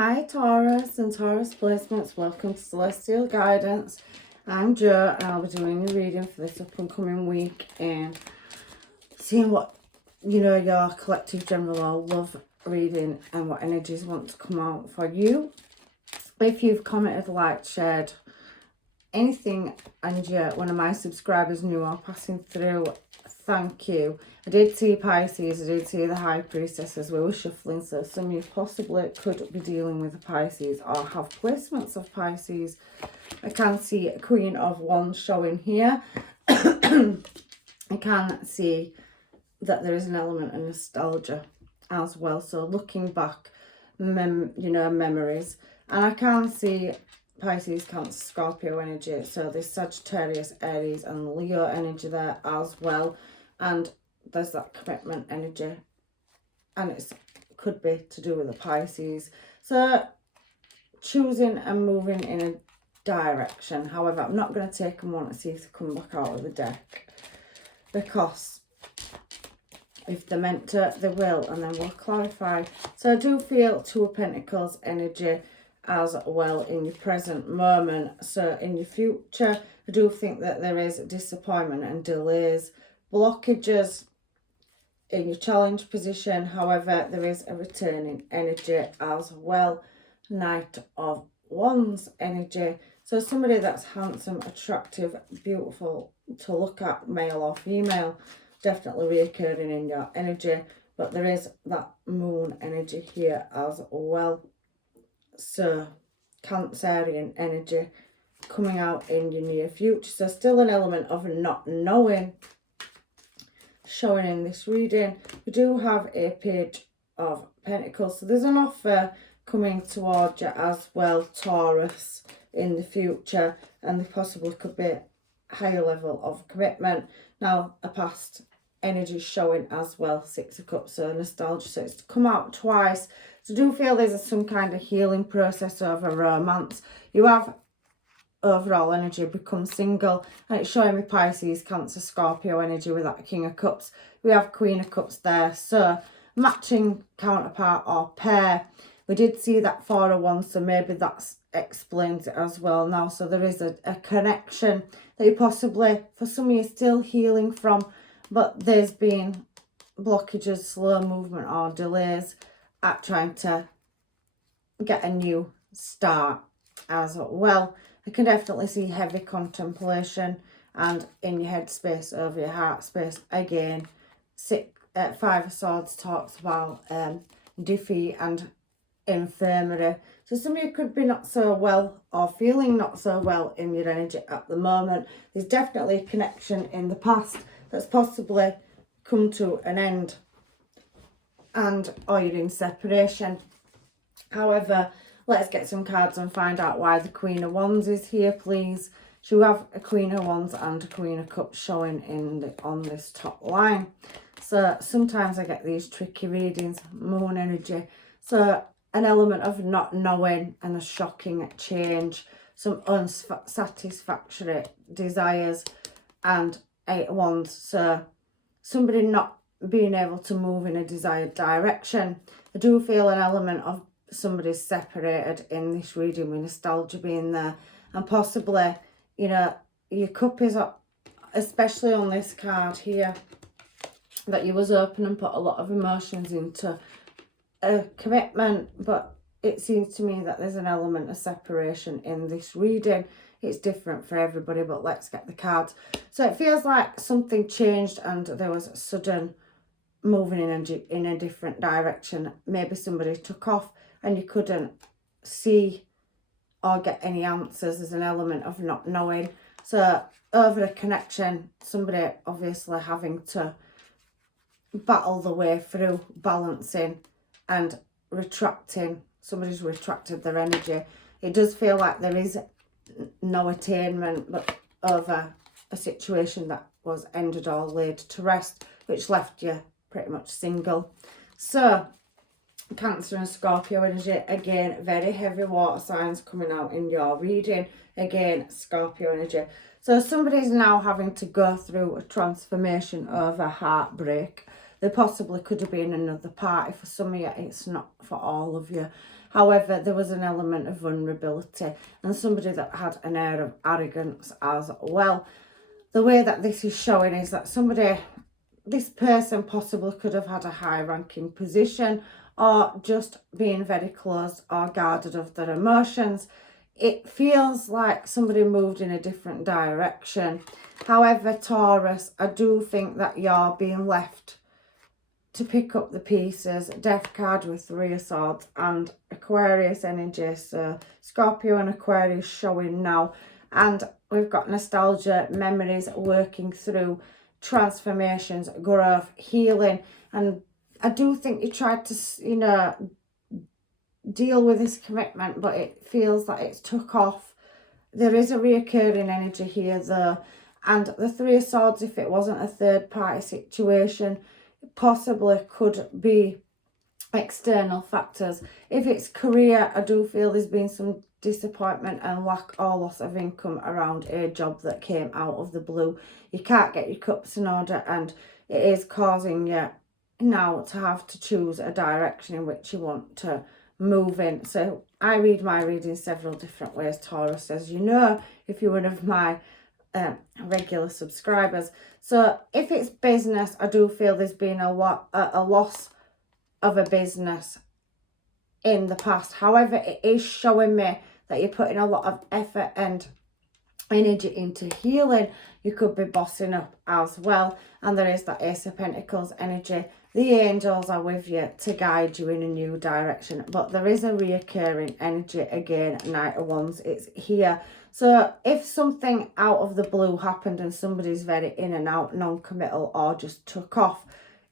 Hi Taurus and Taurus placements, welcome to Celestial Guidance. I'm Jo and I'll be doing a reading for this up and coming week and seeing what, your collective general or love reading and what energies want to come out for you. If you've commented, liked, shared anything and you're one of my subscribers new or passing through, thank you. I did see Pisces, I did see the High Priestess as we were shuffling, so some of you possibly could be dealing with a Pisces or have placements of Pisces. I can see a Queen of Wands showing here. I can see that there is an element of nostalgia as well, so looking back, memories. And I can see Pisces, Cancer, Scorpio energy, so there's Sagittarius, Aries and Leo energy there as well, and there's that commitment energy, and it could be to do with the Pisces. So choosing and moving in a direction. However, I'm not going to take them one to see if they come back out of the deck, because if they're meant to, they will, and then we'll clarify. So I do feel Two of Pentacles energy as well in your present moment. So in your future, I do think that there is disappointment and delays, blockages in your challenge position. However, there is a returning energy as well. Knight of Wands energy. So somebody that's handsome, attractive, beautiful to look at, male or female, definitely reoccurring in your energy. But there is that moon energy here as well. So Cancerian energy coming out in your near future. So still an element of not knowing showing in this reading. We do have a Page of Pentacles, so there's an offer coming towards you as well, Taurus, in the future, and there possibly could be a higher level of commitment. Now a past energy showing as well, Six of Cups, so nostalgia, so it's come out twice. So I do feel there's some kind of healing process over romance. You have overall energy become single, and it's showing me Pisces, Cancer, Scorpio energy with that King of Cups. We have Queen of Cups there, so matching counterpart or pair. We did see that Four of Wands, so maybe that explains it as well now. So there is a connection that you possibly, for some of you, still healing from, but there's been blockages, slow movement or delays at trying to get a new start as well. I can definitely see heavy contemplation and in your head space over your heart space. Again, Five of Swords talks about defeat and infirmary. So some of you could be not so well or feeling not so well in your energy at the moment. There's definitely a connection in the past that's possibly come to an end, and or you're in separation. However, let's get some cards and find out why the Queen of Wands is here, please. So you have a Queen of Wands and a Queen of Cups showing on this top line. So sometimes I get these tricky readings, moon energy. So an element of not knowing and a shocking change, some unsatisfactory desires, and Eight of Wands. So somebody not being able to move in a desired direction. I do feel an element of somebody's separated in this reading, with nostalgia being there, and possibly, your cup is up, especially on this card here, that you was open and put a lot of emotions into a commitment, but it seems to me that there's an element of separation in this reading. It's different for everybody, but let's get the cards. So it feels like something changed and there was sudden moving in a different direction. Maybe somebody took off and you couldn't see or get any answers. There's an element of not knowing. So over a connection, somebody obviously having to battle the way through, balancing and retracting. Somebody's retracted their energy. It does feel like there is no attainment, but over a situation that was ended or laid to rest, which left you pretty much single. So Cancer and Scorpio energy, again, very heavy water signs coming out in your reading. Again, Scorpio energy. So somebody's now having to go through a transformation over heartbreak. There possibly could have been another party for some of you. It's not for all of you. However, there was an element of vulnerability and somebody that had an air of arrogance as well. The way that this is showing is that this person possibly could have had a high ranking position or just being very closed or guarded of their emotions. It feels like somebody moved in a different direction. However, Taurus, I do think that you're being left to pick up the pieces. Death card with 3 of Swords and Aquarius energy. So Scorpio and Aquarius showing now. And we've got nostalgia, memories, working through transformations, growth, healing. And I do think you tried to, you know, deal with this commitment, but it feels like it's took off. There is a reoccurring energy here though. And the 3 of Swords, if it wasn't a third party situation, possibly could be external factors. If it's career, I do feel there's been some disappointment and lack or loss of income around a job that came out of the blue. You can't get your cups in order, and it is causing you now to have to choose a direction in which you want to move in. So I read my reading several different ways, Taurus, as you know, if you're one of my regular subscribers. So if it's business, I do feel there's been a loss of a business in the past. However, it is showing me that you're putting a lot of effort and energy into healing. You could be bossing up as well, and there is that Ace of Pentacles energy. The angels are with you to guide you in a new direction, but there is a reoccurring energy again. Knight of Wands, it's here. So if something out of the blue happened and somebody's very in and out, non-committal, or just took off,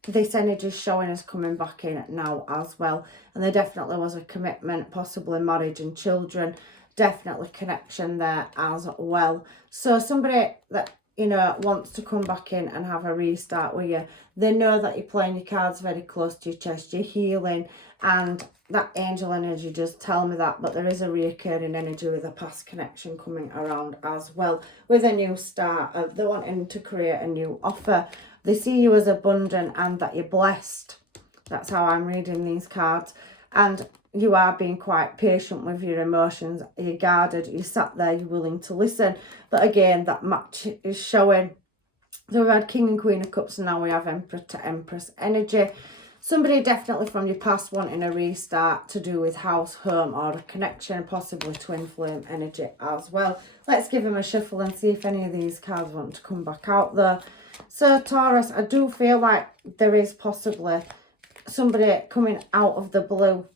this energy is showing us coming back in now as well. And there definitely was a commitment, possibly marriage and children, definitely connection there as well. So somebody that, you know, wants to come back in and have a restart with you, they know that you're playing your cards very close to your chest, you're healing, and that angel energy does tell me that. But there is a reoccurring energy with a past connection coming around as well, with a new start. They're wanting to create a new offer. They see you as abundant and that you're blessed. That's how I'm reading these cards. And you are being quite patient with your emotions. You're guarded, you sat there, you're willing to listen. But again, that match is showing. So we've had King and Queen of Cups, and now we have Emperor to Empress energy. Somebody definitely from your past wanting a restart to do with house, home, or a connection, possibly twin flame energy as well. Let's give them a shuffle and see if any of these cards want to come back out there. So Taurus, I do feel like there is possibly somebody coming out of the blue.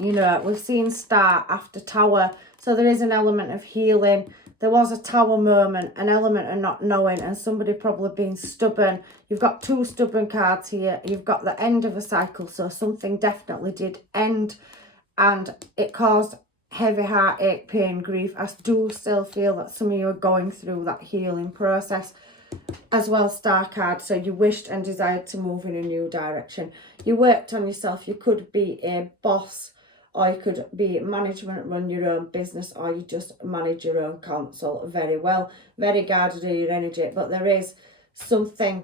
You know, we've seen Star after Tower, so there is an element of healing. There was a Tower moment, an element of not knowing, and somebody probably being stubborn. You've got 2 stubborn cards here. You've got the end of a cycle, so something definitely did end, and it caused heavy heartache, pain, grief. I do still feel that some of you are going through that healing process. As well, Star card, so you wished and desired to move in a new direction. You worked on yourself. You could be a boss, or you could be management, run your own business, or you just manage your own council very well. Very guarded in your energy, but there is something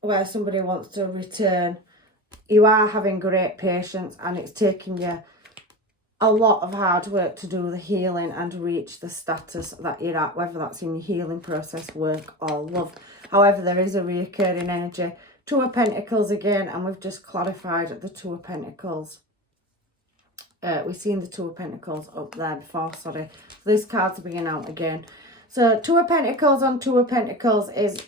where somebody wants to return. You are having great patience, and it's taking you a lot of hard work to do the healing and reach the status that you're at, whether that's in your healing process, work, or love. However, there is a reoccurring energy. 2 of Pentacles again, and we've just clarified the 2 of Pentacles. We've seen the 2 of Pentacles up there before, sorry. These cards are being out again. So 2 of Pentacles on 2 of Pentacles is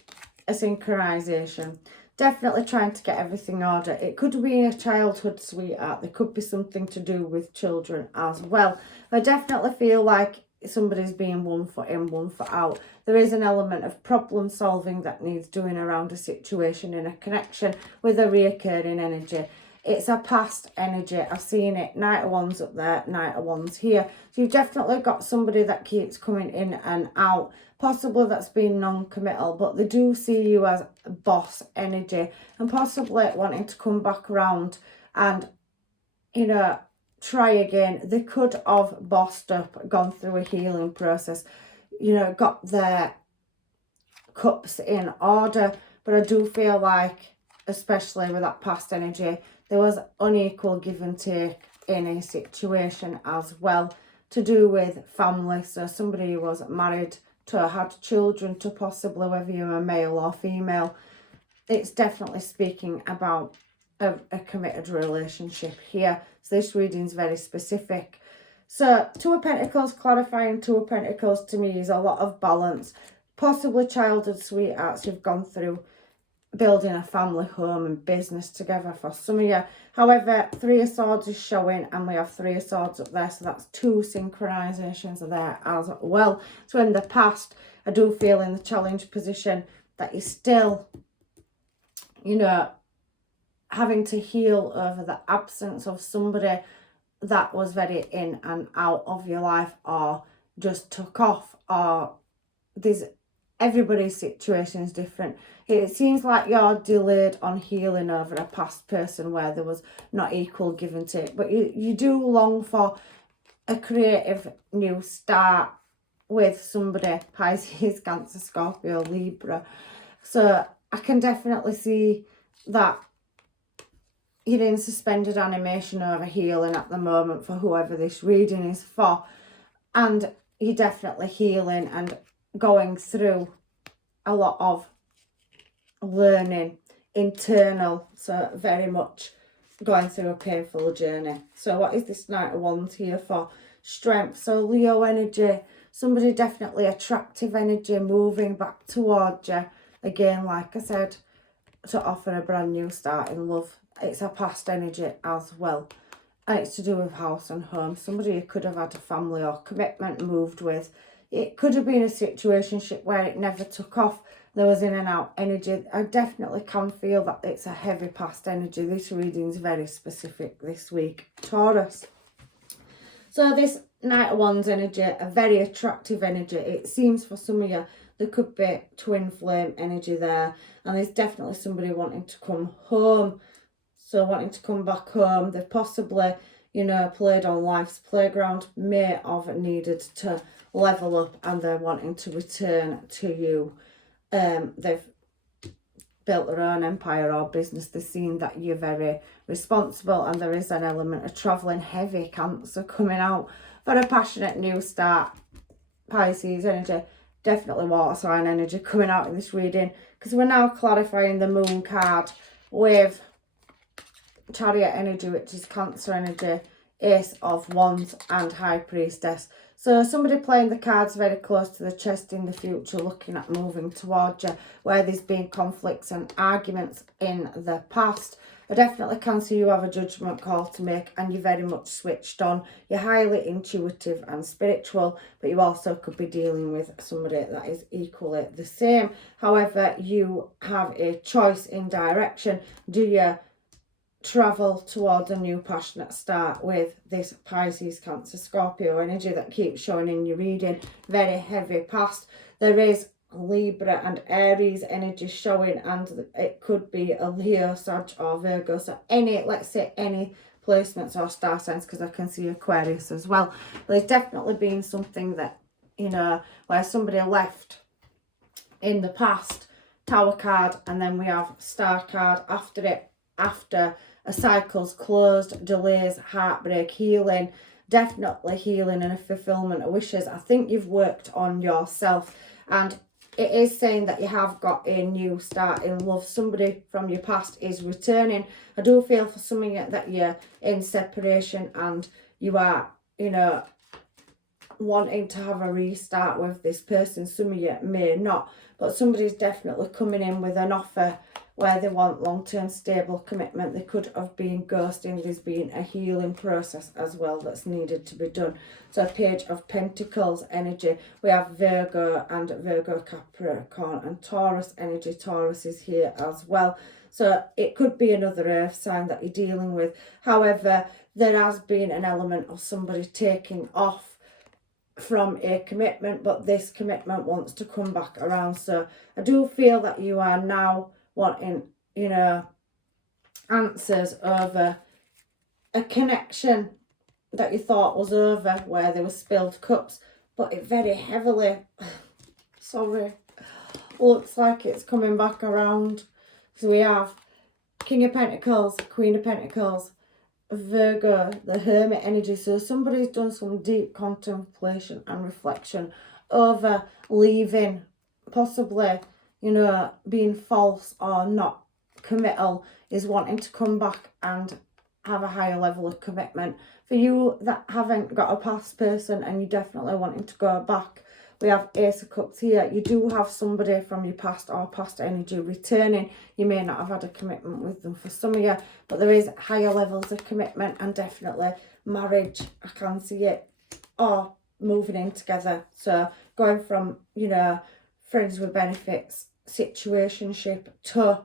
a synchronization. Definitely trying to get everything in order. It could be a childhood sweetheart. There could be something to do with children as well. I definitely feel like somebody's being 1 foot in, 1 foot out. There is an element of problem solving that needs doing around a situation in a connection with a reoccurring energy. It's a past energy. I've seen it. Knight of Wands up there, Knight of Wands here. So you've definitely got somebody that keeps coming in and out. Possibly that's been non-committal, but they do see you as boss energy, and possibly wanting to come back around and, you know, try again. They could have bossed up, gone through a healing process, you know, got their cups in order, but I do feel like, especially with that past energy, there was unequal give and take in a situation as well, to do with family. So somebody who was married to, had children to, possibly, whether you're a male or female. It's definitely speaking about a committed relationship here. So this reading is very specific. So Two of Pentacles, clarifying Two of Pentacles to me is a lot of balance. Possibly childhood sweethearts you've gone through, building a family, home and business together for some of you. However, Three of Swords is showing, and we have Three of Swords up there, so that's two synchronizations are there as well. So in the past, I do feel in the challenge position that you're still, you know, having to heal over the absence of somebody that was very in and out of your life, or just took off, or there's, everybody's situation is different. It seems like you're delayed on healing over a past person where there was not equal give and take, but you do long for a creative new start with somebody, Pisces, Cancer, Scorpio, Libra. So I can definitely see that you're in suspended animation over healing at the moment for whoever this reading is for, and you're definitely healing and going through a lot of learning, internal, so very much going through a painful journey. So what is this Knight of Wands here for? Strength. So Leo energy, somebody definitely attractive energy moving back towards you. Again, like I said, to offer a brand new start in love. It's a past energy as well. And it's to do with house and home. Somebody you could have had a family or commitment moved with. It could have been a situationship where it never took off. There was in and out energy. I definitely can feel that it's a heavy past energy. This reading is very specific this week. Taurus. So this Knight of Wands energy, a very attractive energy. It seems for some of you there could be twin flame energy there. And there's definitely somebody wanting to come home. So wanting to come back home. They've possibly, you know, played on life's playground, may have needed to level up, and they're wanting to return to you. They've built their own empire or business. They've seen that you're very responsible, and there is an element of travelling, heavy Cancer coming out for a passionate new start. Pisces energy, definitely water sign energy coming out in this reading, because we're now clarifying the Moon card with Chariot energy, which is Cancer energy, Ace of Wands and High Priestess. So somebody playing the cards very close to the chest in the future, looking at moving towards you, where there's been conflicts and arguments in the past. I definitely can see you have a judgment call to make, and you're very much switched on. You're highly intuitive and spiritual, but you also could be dealing with somebody that is equally the same. However, you have a choice in direction. Do you travel towards a new passionate start with this Pisces, Cancer, Scorpio energy that keeps showing in your reading? Very heavy past. There is Libra and Aries energy showing, and it could be a Leo, Sag or Virgo. So any, let's say any placements or star signs, because I can see Aquarius as well. There's definitely been something that, you know, where somebody left in the past. Tower card, and then we have Star card after it, after a cycle's closed, delays, heartbreak, healing, definitely healing and a fulfillment of wishes. I think you've worked on yourself, and it is saying that you have got a new start in love. Somebody from your past is returning. I do feel for some of you that you're in separation and you are, you know, wanting to have a restart with this person. Some of you may not, but somebody's definitely coming in with an offer where they want long-term stable commitment. They could have been ghosting. There's been a healing process as well that's needed to be done. So Page of Pentacles energy. We have Virgo and Virgo, Capricorn and Taurus energy. Taurus is here as well. So it could be another earth sign that you're dealing with. However, there has been an element of somebody taking off from a commitment, but this commitment wants to come back around. So I do feel that you are now wanting, you know, answers over a connection that you thought was over, where there were spilled cups, but it very heavily, sorry, looks like it's coming back around. So we have King of Pentacles, Queen of Pentacles, Virgo, the Hermit energy. So somebody's done some deep contemplation and reflection over leaving, possibly, you know, being false or not committal, is wanting to come back and have a higher level of commitment. For you that haven't got a past person and you definitely wanting to go back, we have Ace of Cups here. You do have somebody from your past or past energy returning. You may not have had a commitment with them for some of you, but there is higher levels of commitment and definitely marriage. I can see it, or moving in together. So going from, you know, friends with benefits, situationship, to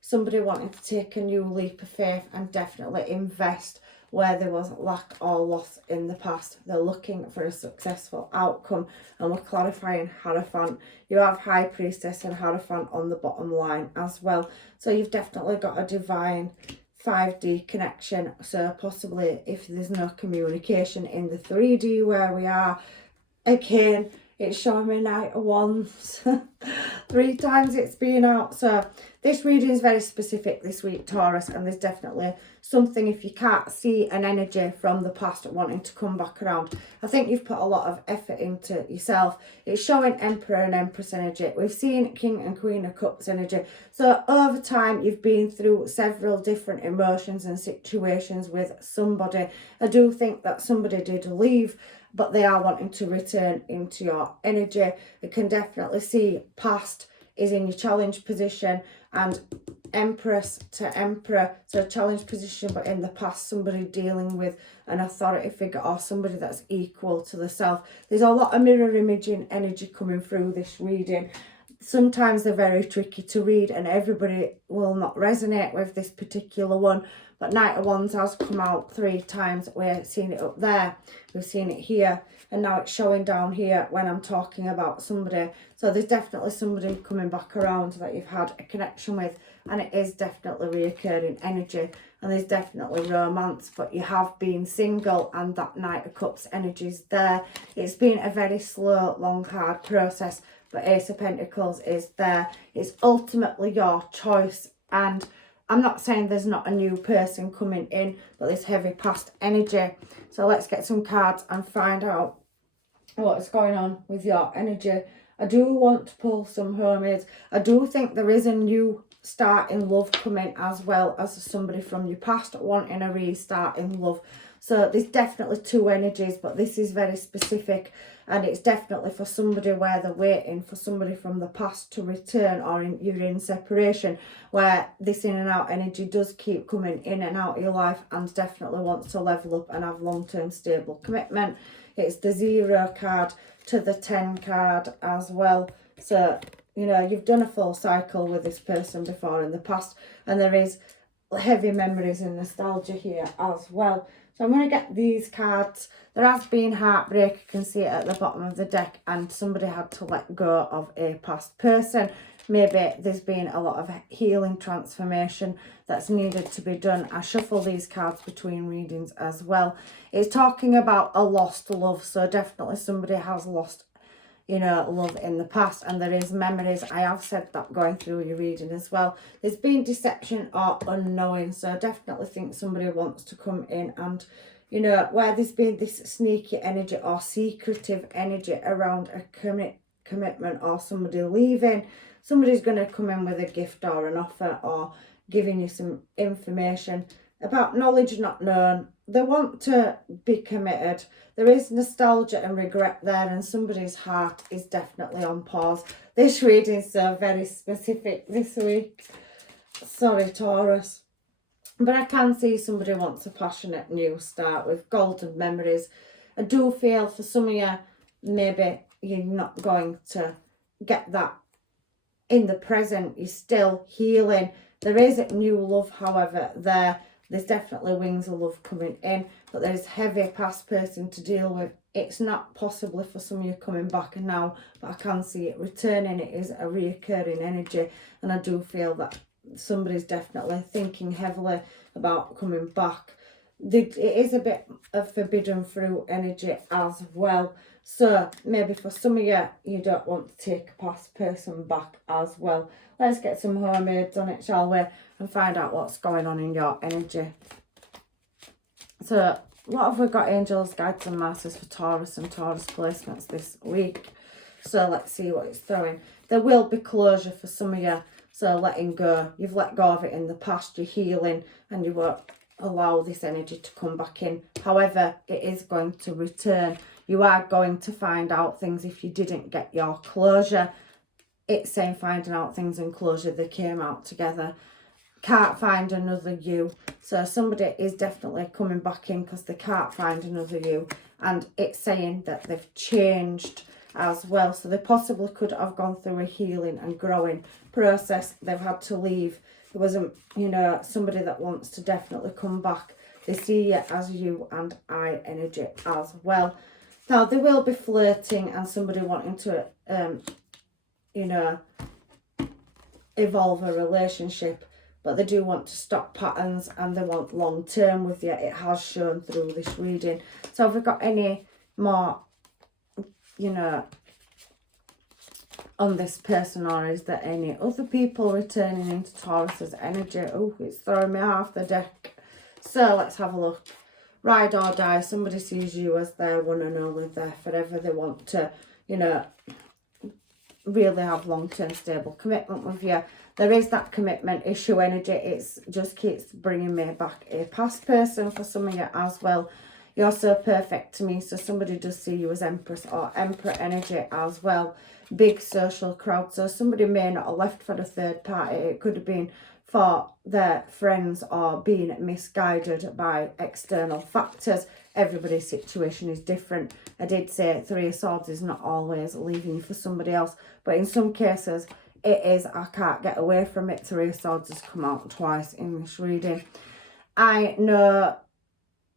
somebody wanting to take a new leap of faith and definitely invest where there was lack or loss in the past. They're looking for a successful outcome, and we're clarifying Hierophant. You have High Priestess and Hierophant on the bottom line as well. So you've definitely got a divine 5D connection. So possibly if there's no communication in the 3D where we are, again, it's showing me Knight of Wands. 3 times it's been out. So this reading is very specific this week, Taurus, and there's definitely something, if you can't see an energy from the past wanting to come back around. I think you've put a lot of effort into yourself. It's showing Emperor and Empress energy. We've seen King and Queen of Cups energy. So over time, you've been through several different emotions and situations with somebody. I do think that somebody did leave, but they are wanting to return into your energy. You can definitely see past is in your challenge position, and Empress to Emperor, so challenge position, but in the past somebody dealing with an authority figure or somebody that's equal to the self. There's a lot of mirror imaging energy coming through this reading. Sometimes they're very tricky to read and everybody will not resonate with this particular one, but Knight of Wands has come out 3 times. We're seeing it up there, we've seen it here, and now it's showing down here when I'm talking about somebody. So there's definitely somebody coming back around that you've had a connection with, and it is definitely reoccurring energy, and there's definitely romance, but you have been single, and that Knight of Cups energy is there. It's been a very slow, long, hard process, but Ace of Pentacles is there. It's ultimately your choice, and I'm not saying there's not a new person coming in, but there's heavy past energy. So let's get some cards and find out what is going on with your energy. I do want to pull some hermits. I do think there is a new start in love coming, as well as somebody from your past wanting a restart in love. So there's definitely 2 energies, but this is very specific, and it's definitely for somebody where they're waiting for somebody from the past to return, or you're in separation, where this in and out energy does keep coming in and out of your life, and definitely wants to level up and have long-term stable commitment. It's the 0 card to the 10 card as well. So, you know, you've done a full cycle with this person before in the past, and there is heavy memories and nostalgia here as well. So I'm going to get these cards. There has been heartbreak, you can see it at the bottom of the deck, and somebody had to let go of a past person. Maybe there's been a lot of healing transformation that's needed to be done. I shuffle these cards between readings as well. It's talking about a lost love, so definitely somebody has lost, you know, love in the past, and there is memories. I have said that going through your reading as well. There's been deception or unknowing, so I definitely think somebody wants to come in and, you know, where there's been this sneaky energy or secretive energy around a commitment or somebody leaving. Somebody's going to come in with a gift or an offer, or giving you some information about knowledge not known. They want to be committed. There is nostalgia and regret there, and somebody's heart is definitely on pause. This reading is so very specific this week. Sorry, Taurus. But I can see somebody wants a passionate new start with golden memories. I do feel for some of you, maybe you're not going to get that in the present. You're still healing. There is a new love, however, there. There's definitely wings of love coming in, but there's heavy past person to deal with. It's not possibly for some of you coming back now, but I can see it returning. It is a reoccurring energy, and I do feel that somebody's definitely thinking heavily about coming back. it is a bit of forbidden fruit energy as well. So maybe for some of you, you don't want to take a past person back as well. Let's get some homemades on it, shall we? And find out what's going on in your energy. So what have we got? Angels, guides and masters for Taurus and Taurus placements this week. So let's see what it's throwing. There will be closure for some of you. So letting go. You've let go of it in the past. You're healing and you won't allow this energy to come back in. However, it is going to return. You are going to find out things if you didn't get your closure. It's saying finding out things and closure. They came out together. Can't find another you. So somebody is definitely coming back in because they can't find another you. And it's saying that they've changed as well. So they possibly could have gone through a healing and growing process. They've had to leave. There wasn't, you know, somebody that wants to definitely come back. They see you as you and I energy as well. Now, there will be flirting and somebody wanting to, you know, evolve a relationship. But they do want to stop patterns and they want long term with you. It has shown through this reading. So have we got any more, you know, on this person, or is there any other people returning into Taurus's energy? Oh, it's throwing me half the deck. So let's have a look. Ride or die. Somebody sees you as their one and only, there forever. They want to, you know, really have long-term stable commitment with you. There is that commitment issue energy. It's just keeps bringing me back a past person for some of you as well. You're so perfect to me. So somebody does see you as Empress or Emperor energy as well. Big social crowd. So somebody may not have left for the third party. It could have been for their friends or being misguided by external factors. Everybody's situation is different. I did say Three of Swords is not always leaving you for somebody else, but in some cases it is. I can't get away from it. Three of Swords has come out twice in this reading. I know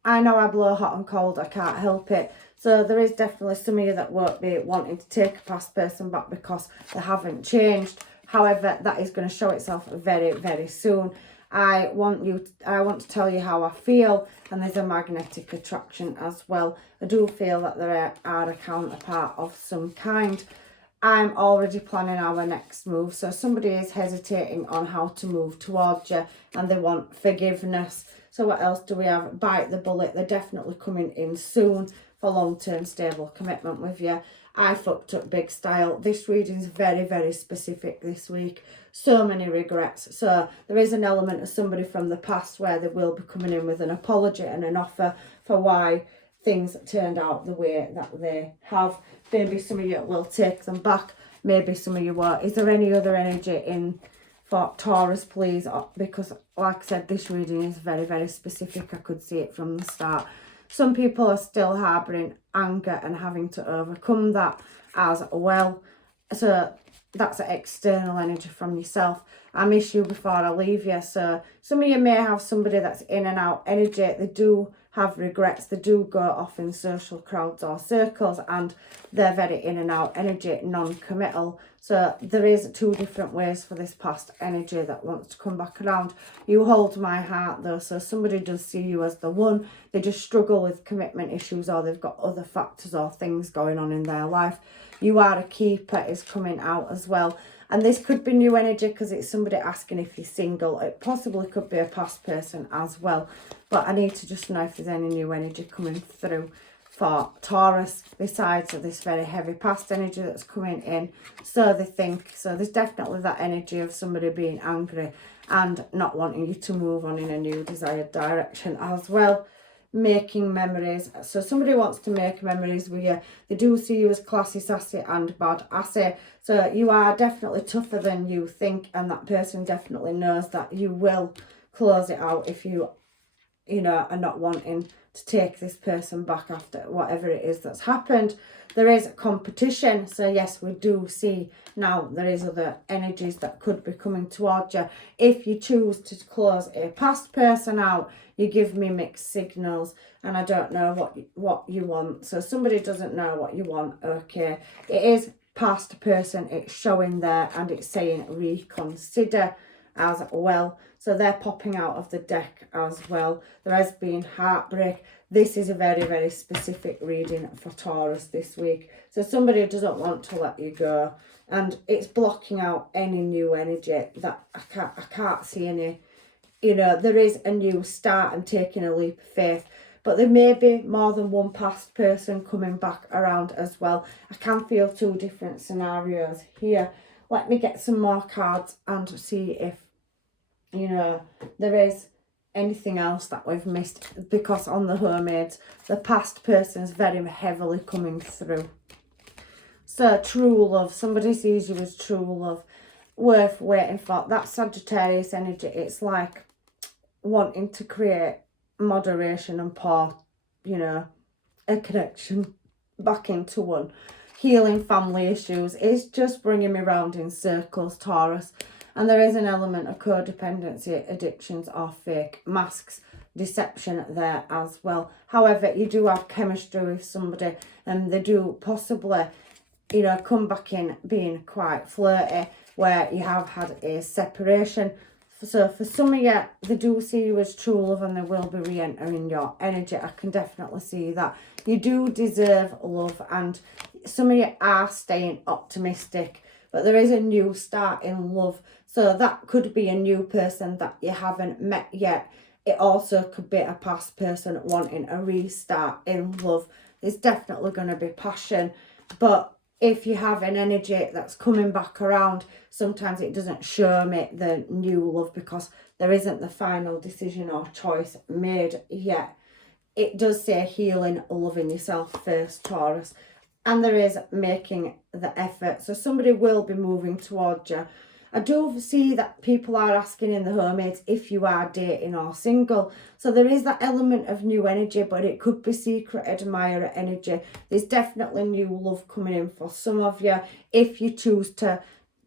I blow hot and cold. I can't help it. So there is definitely some of you that won't be wanting to take a past person back because they haven't changed. However, that is going to show itself very, very soon. I want to tell you how I feel, and there's a magnetic attraction as well. I do feel that there are a counterpart of some kind. I'm already planning our next move. So somebody is hesitating on how to move towards you and they want forgiveness. So what else do we have? Bite the bullet. They're definitely coming in soon for long-term stable commitment with you. I fucked up big style. This reading is very, very specific this week. So many regrets. So there is an element of somebody from the past where they will be coming in with an apology and an offer for why things turned out the way that they have. Maybe some of you will take them back. Maybe some of you won't. Is there any other energy in for Taurus, please? Because like I said, this reading is very, very specific. I could see it from the start. Some people are still harbouring anger and having to overcome that as well. So that's an external energy from yourself. I miss you before I leave you. So some of you may have somebody that's in and out energy. They do have regrets. They do go off in social crowds or circles and they're very in and out energy, non-committal. So there is two different ways for this past energy that wants to come back around. You hold my heart though. So somebody does see you as the one. They just struggle with commitment issues or they've got other factors or things going on in their life. You are a keeper is coming out as well. And this could be new energy because it's somebody asking if you're single. It possibly could be a past person as well. But I need to just know if there's any new energy coming through for Taurus besides this very heavy past energy that's coming in. So they think. So there's definitely that energy of somebody being angry and not wanting you to move on in a new desired direction as well. Making memories. So somebody wants to make memories with you. They do see you as classy, sassy and bad assy. So you are definitely tougher than you think, and that person definitely knows that. You will close it out if you know, are not wanting to take this person back after whatever it is that's happened. There is competition. So yes, we do see now there is other energies that could be coming towards you. If you choose to close a past person out, you give me mixed signals and I don't know what you want. So somebody doesn't know what you want. Okay, it is past person. It's showing there and it's saying reconsider as well. So they're popping out of the deck as well. There has been heartbreak. This is a very, very specific reading for Taurus this week. So somebody doesn't want to let you go. And it's blocking out any new energy that I can't see any. You know, there is a new start and taking a leap of faith. But there may be more than one past person coming back around as well. I can feel two different scenarios here. Let me get some more cards and see if, you know, there is anything else that we've missed. Because on the Hermaids, the past person's very heavily coming through. So, true love. Somebody sees you as true love. Worth waiting for. That Sagittarius energy, it's like wanting to create moderation and pour, you know, a connection back into one. Healing family issues. It's just bringing me round in circles, Taurus. And there is an element of codependency, addictions or fake masks, deception there as well. However, you do have chemistry with somebody and they do possibly, you know, come back in being quite flirty where you have had a separation. So for some of you, they do see you as true love and they will be re-entering your energy. I can definitely see that. You do deserve love and some of you are staying optimistic. But there is a new start in love. So that could be a new person that you haven't met yet. It also could be a past person wanting a restart in love. There's definitely going to be passion. But if you have an energy that's coming back around, sometimes it doesn't show me the new love because there isn't the final decision or choice made yet. It does say healing, loving yourself first, Taurus. And there is making the effort. So somebody will be moving towards you. I do see that people are asking in the Hermaids if you are dating or single. So there is that element of new energy, but it could be secret admirer energy. There's definitely new love coming in for some of you if you choose to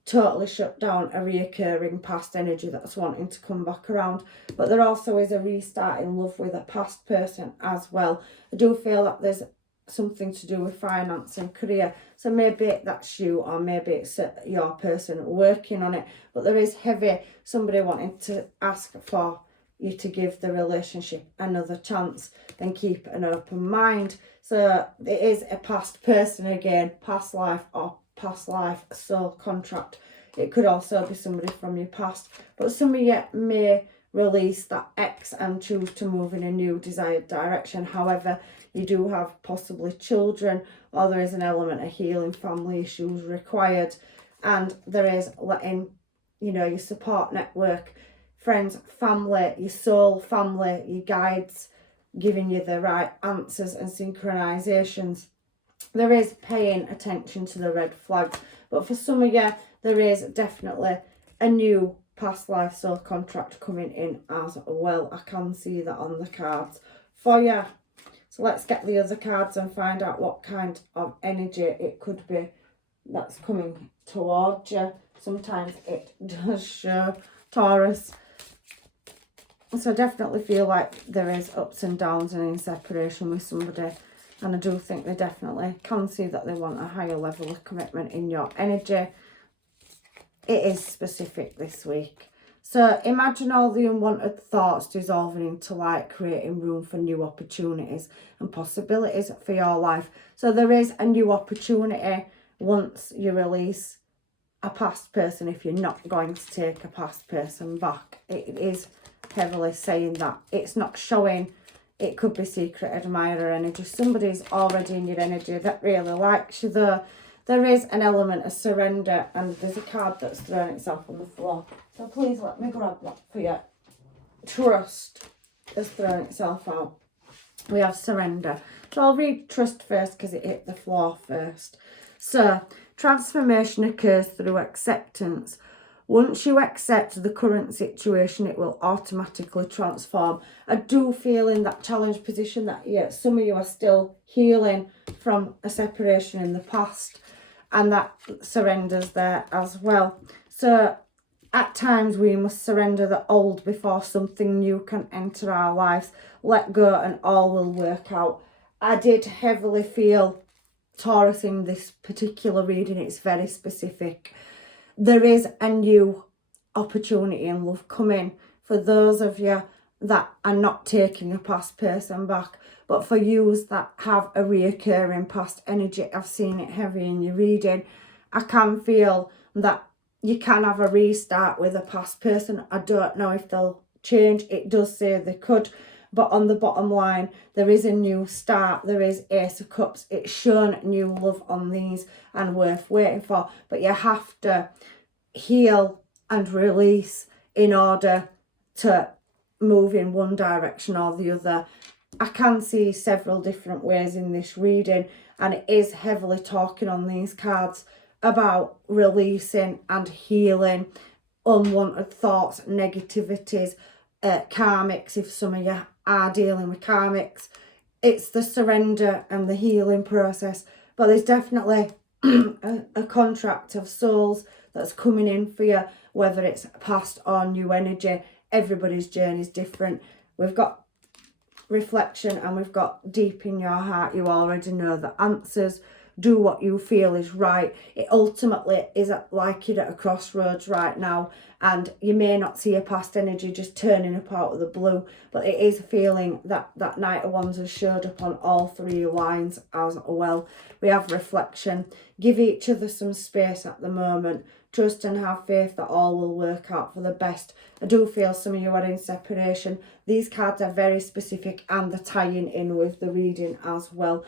totally shut down a reoccurring past energy that's wanting to come back around. But there also is a restart in love with a past person as well. I do feel that there's something to do with finance and career, so maybe that's you or maybe it's your person working on it, but there is heavy somebody wanting to ask for you to give the relationship another chance and keep an open mind. So it is a past person again, past life or past life soul contract. It could also be somebody from your past, but some of you may release that ex and choose to move in a new desired direction. However, you do have possibly children, or there is an element of healing family issues required, and there is letting, you know, your support network, friends, family, your soul family, your guides, giving you the right answers and synchronizations. There is paying attention to the red flags, but for some of you, there is definitely a new past life soul contract coming in as well. I can see that on the cards for you. So let's get the other cards and find out what kind of energy it could be that's coming towards you. Sometimes it does show, Taurus. So I definitely feel like there is ups and downs and in separation with somebody. And I do think they definitely can see that they want a higher level of commitment in your energy. It is specific this week. So imagine all the unwanted thoughts dissolving into light, creating room for new opportunities and possibilities for your life. So there is a new opportunity once you release a past person, if you're not going to take a past person back. It is heavily saying that. It's not showing. It could be secret admirer energy. Somebody's already in your energy that really likes you though. There is an element of surrender, and there's a card that's thrown itself on the floor. So please let me grab that for you. Trust has thrown itself out. We have surrender. So I'll read trust first because it hit the floor first. So transformation occurs through acceptance. Once you accept the current situation, it will automatically transform. I do feel in that challenge position that some of you are still healing from a separation in the past, and that surrenders there as well. So at times we must surrender the old before something new can enter our lives. Let go and all will work out. I did heavily feel, Taurus, in this particular reading. It's very specific. There is a new opportunity and love coming. for those of you that are not taking a past person back, but for yous that have a reoccurring past energy, I've seen it heavy in your reading. I can feel that you can have a restart with a past person. I don't know if they'll change. It does say they could, but on the bottom line, there is a new start. There is Ace of Cups. It's shown new love on these and worth waiting for, but you have to heal and release in order to move in one direction or the other. I can see several different ways in this reading, and it is heavily talking on these cards about releasing and healing unwanted thoughts, negativities, karmics. If some of you are dealing with karmics, it's the surrender and the healing process. But there's definitely a contract of souls that's coming in for you, whether it's past or new energy. Everybody's journey is different. We've got reflection and we've got deep in your heart. You already know the answers. Do what you feel is right. It ultimately is like you're at a crossroads right now, and you may not see a past energy just turning up out of the blue, but it is feeling that that Knight of Wands has showed up on all three lines as well. We have reflection. Give each other some space at the moment. Trust and have faith that all will work out for the best. I do feel some of you are in separation. These cards are very specific and they're tying in with the reading as well.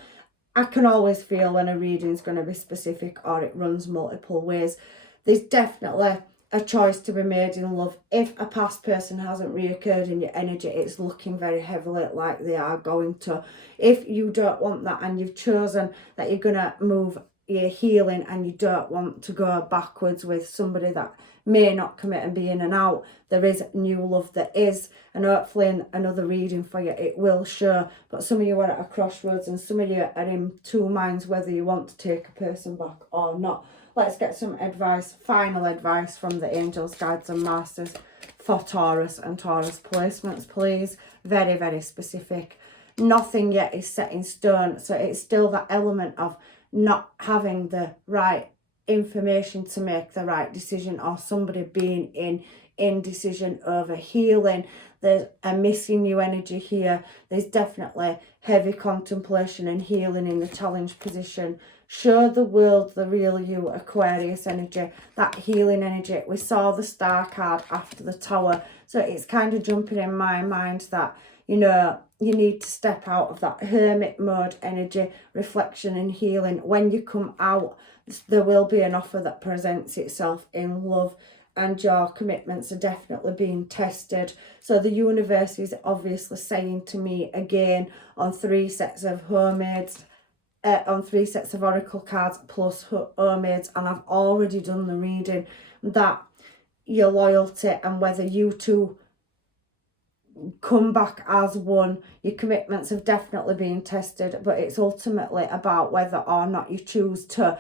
I can always feel when a reading is going to be specific or it runs multiple ways. There's definitely a choice to be made in love. If a past person hasn't reoccurred in your energy, it's looking very heavily like they are going to. If you don't want that and you've chosen that you're going to move your healing and you don't want to go backwards with somebody that may not commit and be in and out, there is new love. There is, and hopefully in another reading for you it will show. But some of you are at a crossroads and some of you are in two minds whether you want to take a person back or not. Let's get some advice, final advice from the angels, guides and masters for Taurus and Taurus placements, please. Very, very specific. Nothing yet is set in stone, so it's still that element of not having the right information to make the right decision, or somebody being in indecision over healing. There's a missing new energy here. There's definitely heavy contemplation and healing in the challenge position. Show the world the real you, Aquarius energy, that healing energy. We saw the Star card after the Tower, so it's kind of jumping in my mind that, you know, you need to step out of that hermit mode energy, reflection and healing. When you come out, there will be an offer that presents itself in love, and your commitments are definitely being tested. So the universe is obviously saying to me again on 3 sets of homemades, on 3 sets of oracle cards plus homemades, and I've already done the reading, that your loyalty and whether you two come back as one, your commitments have definitely been tested, but it's ultimately about whether or not you choose to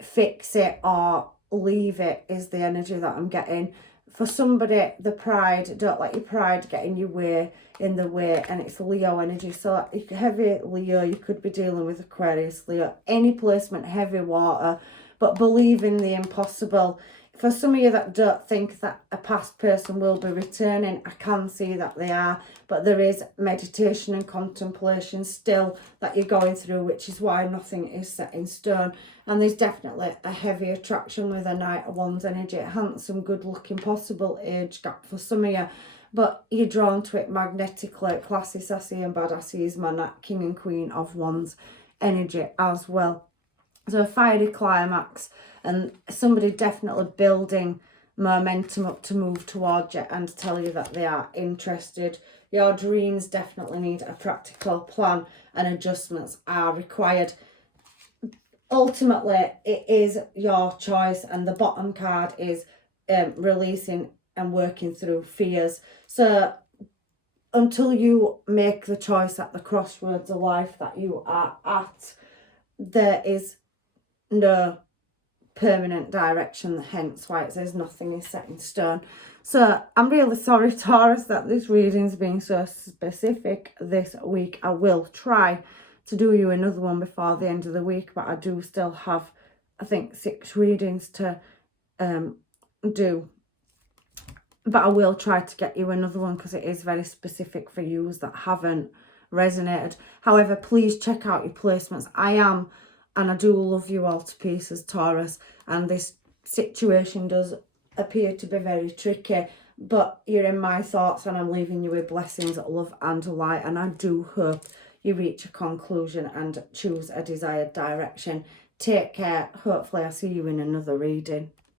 fix it or leave it is the energy that I'm getting. For somebody, the pride, don't let your pride get in the way, and it's Leo energy. So heavy Leo, you could be dealing with Aquarius, Leo, any placement, heavy water, but believe in the impossible. For some of you that don't think that a past person will be returning, I can see that they are, but there is meditation and contemplation still that you're going through, which is why nothing is set in stone. And there's definitely a heavy attraction with a Knight of Wands energy, handsome, good looking, possible age gap for some of you, but you're drawn to it magnetically. Classy, sassy and badassy is my King and Queen of Wands energy as well. So a fiery climax, and somebody definitely building momentum up to move towards you and tell you that they are interested. Your dreams definitely need a practical plan, and adjustments are required. Ultimately, it is your choice, and the bottom card is releasing and working through fears. So until you make the choice at the crossroads of life that you are at, there is no permanent direction, hence why it says nothing is set in stone. So I'm really sorry, Taurus, that this reading's been so specific this week. I will try to do you another one before the end of the week, but I do still have, I think, 6 readings to do. but I will try to get you another one because it is very specific for yous that haven't resonated. However, please check out your placements. And I do love you all to pieces, Taurus, and this situation does appear to be very tricky, but you're in my thoughts and I'm leaving you with blessings, love and light, and I do hope you reach a conclusion and choose a desired direction. Take care. Hopefully I'll see you in another reading.